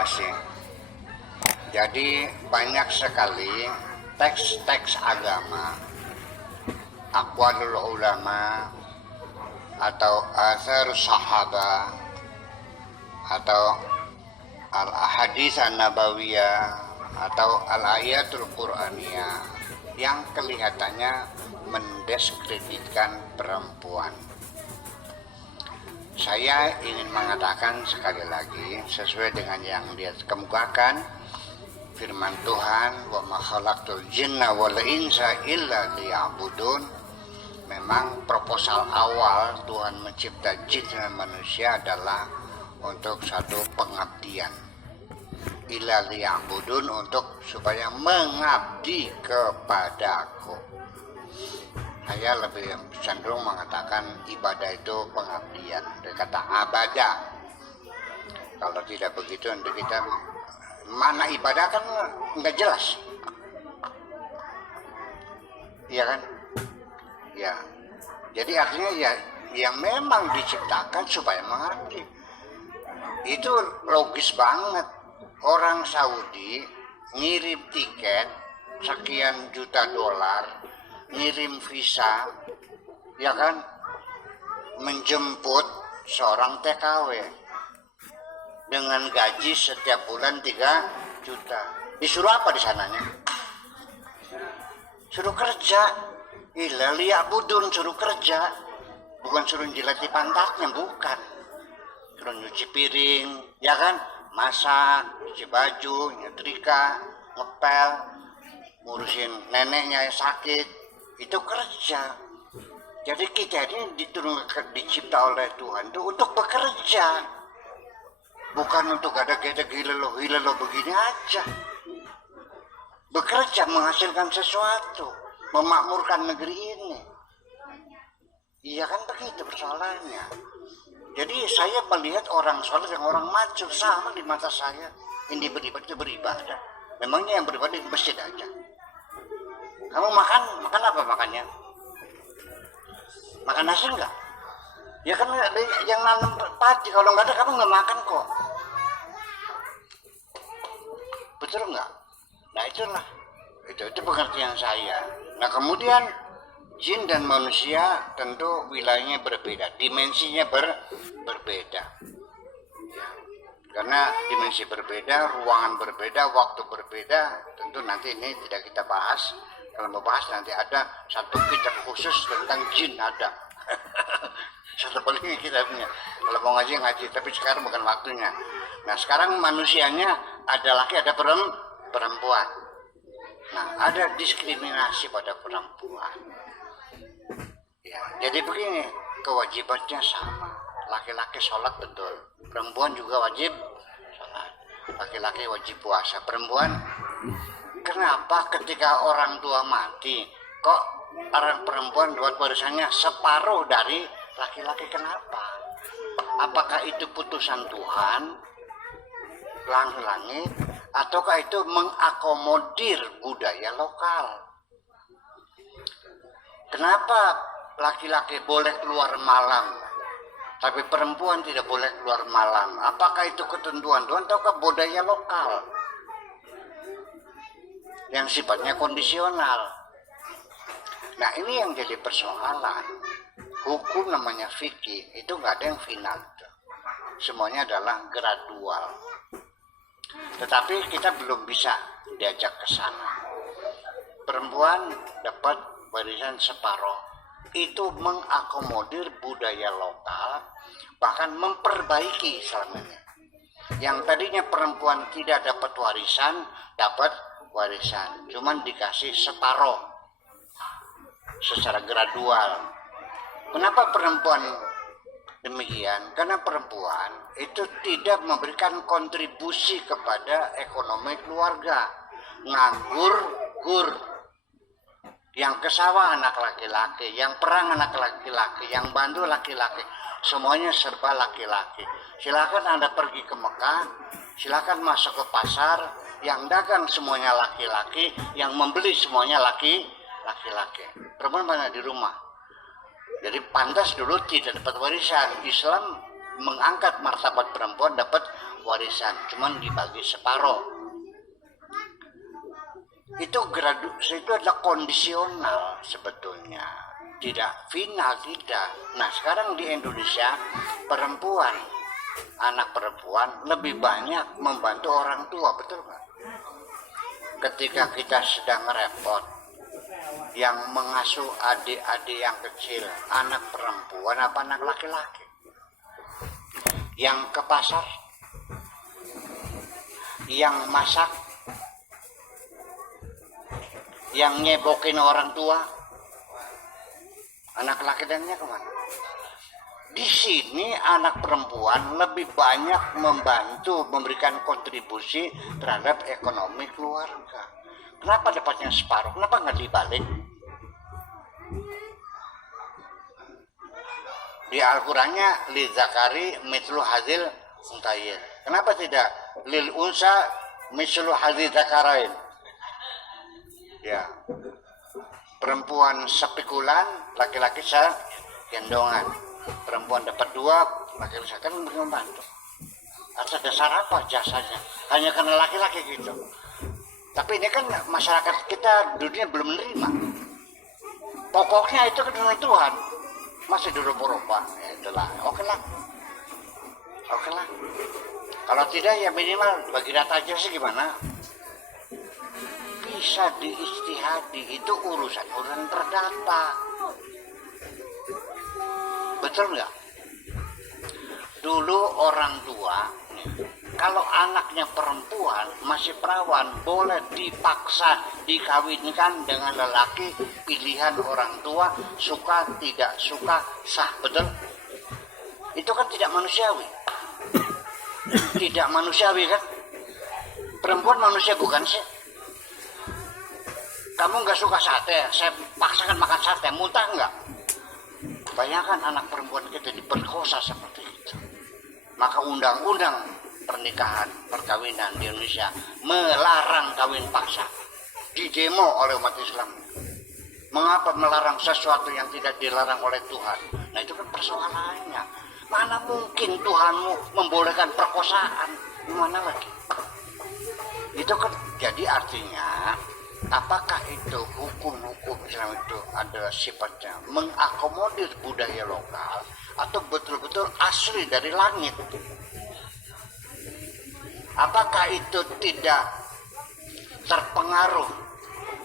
kasih. Jadi banyak sekali teks-teks agama, aqwalul ulama atau athar sahabat atau al-ahadits an-nabawiyah atau al-ayatul qur'aniyah yang kelihatannya mendiskreditkan perempuan. Saya ingin mengatakan sekali lagi sesuai dengan yang dia kemukakan, firman Tuhan, wa ma khalaqtul jinna wal insa illa liya'budun. Memang proposal awal Tuhan mencipta jin dan manusia adalah untuk satu pengabdian, illa liya'budun, untuk supaya mengabdi kepadaku. Saya lebih cenderung mengatakan ibadah itu pengabdian, dari kata abada. Kalau tidak begitu nanti kita mana ibadah kan nggak jelas, iya kan? Ya, jadi artinya ya yang memang diciptakan supaya mengabdi. Itu logis banget. Orang Saudi ngirim tiket sekian juta dolar, ngirim visa, ya kan, menjemput seorang TKW dengan gaji setiap bulan 3 juta. Disuruh apa di sananya? Suruh kerja. Illa liya'budun, suruh kerja. Bukan suruh jilati pantatnya, bukan. Suruh nyuci piring, ya kan, masak, cuci baju, nyetrika, ngepel, ngurusin neneknya yang sakit. Itu kerja. Jadi kita ini dicipta oleh Tuhan itu untuk bekerja, bukan untuk ada hilalo begini aja. Bekerja menghasilkan sesuatu, memakmurkan negeri ini. Iya kan, begitu persoalannya. Jadi saya melihat orang sholat yang orang maju sama di mata saya. Ini beribadah itu beribadah. Memangnya yang beribadah di masjid aja. Kamu makan apa makannya? Makan nasi enggak? Ya kan ada yang nanam padi, kalau nggak ada kamu nggak makan kok. Betul nggak? Nah itulah, itu pengertian saya. Nah kemudian jin dan manusia tentu wilayahnya berbeda, dimensinya berbeda. Ya. Karena dimensi berbeda, ruangan berbeda, waktu berbeda, tentu nanti ini tidak kita bahas. Kalau mau bahas nanti ada satu kitab khusus tentang jin ada. Satu paling kita punya. Kalau mau ngaji, tapi sekarang bukan waktunya. Nah sekarang manusianya ada laki ada perempuan. Nah ada diskriminasi pada perempuan. Ya, jadi begini, kewajibannya sama. Laki-laki sholat betul, perempuan juga wajib sholat. Laki-laki wajib puasa, perempuan. Kenapa ketika orang tua mati kok orang perempuan buat warisannya separuh dari laki-laki? Kenapa? Apakah itu putusan Tuhan langit, ataukah itu mengakomodir budaya lokal? Kenapa laki-laki boleh keluar malam tapi perempuan tidak boleh keluar malam? Apakah itu ketentuan Tuhan ataukah budaya lokal yang sifatnya kondisional? Nah ini yang jadi persoalan. Hukum namanya fikih, itu nggak ada yang final. Semuanya adalah gradual. Tetapi kita belum bisa diajak ke sana. Perempuan dapat warisan separuh. Itu mengakomodir budaya lokal, bahkan memperbaiki selama ini. Yang tadinya perempuan tidak dapat warisan, dapat warisan, cuman dikasih separuh secara gradual. Kenapa perempuan demikian? Karena perempuan itu tidak memberikan kontribusi kepada ekonomi keluarga. Nganggur, yang ke sawah anak laki-laki, yang perang anak laki-laki, yang bantu laki-laki, semuanya serba laki-laki. Silakan Anda pergi ke Mekah, silakan masuk ke pasar, yang dagang semuanya laki-laki, yang membeli semuanya laki-laki. Perempuan banyak di rumah. Jadi pantas dulu tidak dapat warisan. Islam mengangkat martabat perempuan dapat warisan, cuman dibagi separuh. Itu adalah kondisional sebetulnya, tidak final, tidak. Nah sekarang di Indonesia perempuan, anak perempuan lebih banyak membantu orang tua, betul nggak? Ketika kita sedang repot, yang mengasuh adik-adik yang kecil, anak perempuan apa anak laki-laki? Yang ke pasar, yang masak, yang nyebokin orang tua, anak laki-lakinya kemana? Di sini anak perempuan lebih banyak membantu, memberikan kontribusi terhadap ekonomi keluarga. Kenapa dapatnya separuh? Kenapa nggak dibalik? Di Al-Qurannya li zakari mithlu hadzil unthayain. Kenapa tidak lil unsa mithlu hadzil zakarain? Ya, perempuan sepikulan, laki-laki segendongan. Perempuan dapat 2, laki-laki kan membantu. Atas dasar apa jasanya? Hanya karena laki-laki gitu. Tapi ini kan masyarakat kita dunia belum menerima. Pokoknya itu kedua Tuhan. Masih di Eropa, ya itulah. Oke lah. Kalau tidak ya minimal bagi data aja sih gimana? Bisa diistihadi, itu urusan perdata. Betul nggak? Dulu orang tua, kalau anaknya perempuan masih perawan, boleh dipaksa dikawinkan dengan lelaki pilihan orang tua, suka tidak suka sah, betul? Itu kan tidak manusiawi. Tidak manusiawi kan? Perempuan manusia bukan sih? Kamu nggak suka sate, saya paksakan makan sate, muntah nggak? Bayangkan anak perempuan kita diperkosa seperti itu. Maka undang-undang pernikahan, perkawinan di Indonesia melarang kawin paksa. Didemo oleh umat Islam. Mengapa melarang sesuatu yang tidak dilarang oleh Tuhan? Nah itu kan persoalannya. Mana mungkin Tuhanmu membolehkan perkosaan? Gimana lagi? Itu kan jadi artinya, apakah itu hukum-hukum Islam itu adalah sifatnya mengakomodir budaya lokal atau betul-betul asli dari langit? Apakah itu tidak terpengaruh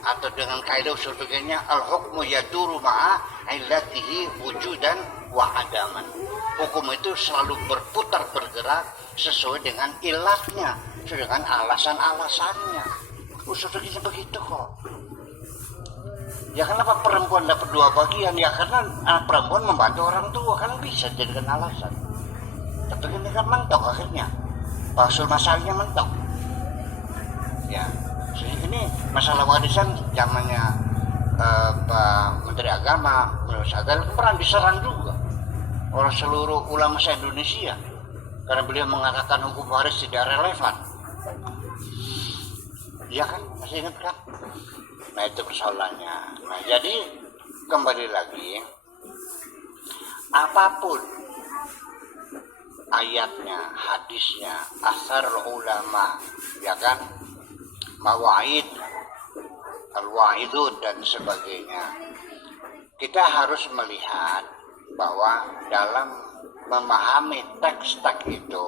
atau dengan kaidah usul fikihnya al-hukmu yaduru ma'a illatihi wujudan wa adaman. Hukum itu selalu berputar bergerak sesuai dengan ilatnya, sesuai dengan alasan-alasannya. Usul fikihnya begitu kok. Ya kenapa perempuan dapat 2 bagian? Ya karena anak perempuan membantu orang tua, kan bisa jadikan alasan. Tapi ini kan mentok akhirnya. Usul masalahnya mentok. Ya, ini masalah warisan zamannya Pak Menteri Agama, menurut saya pernah diserang juga oleh seluruh ulama se-Indonesia karena beliau mengatakan hukum waris tidak relevan. Iya kan, masih ingat kan? Nah itu persoalannya. Nah jadi kembali lagi, apapun ayatnya, hadisnya, asar ulama, ya kan, mawaid, al-waidun dan sebagainya, kita harus melihat bahwa dalam memahami teks-teks itu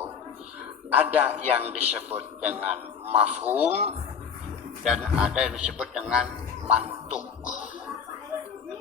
ada yang disebut dengan mafhum dan ada yang disebut dengan mantuk.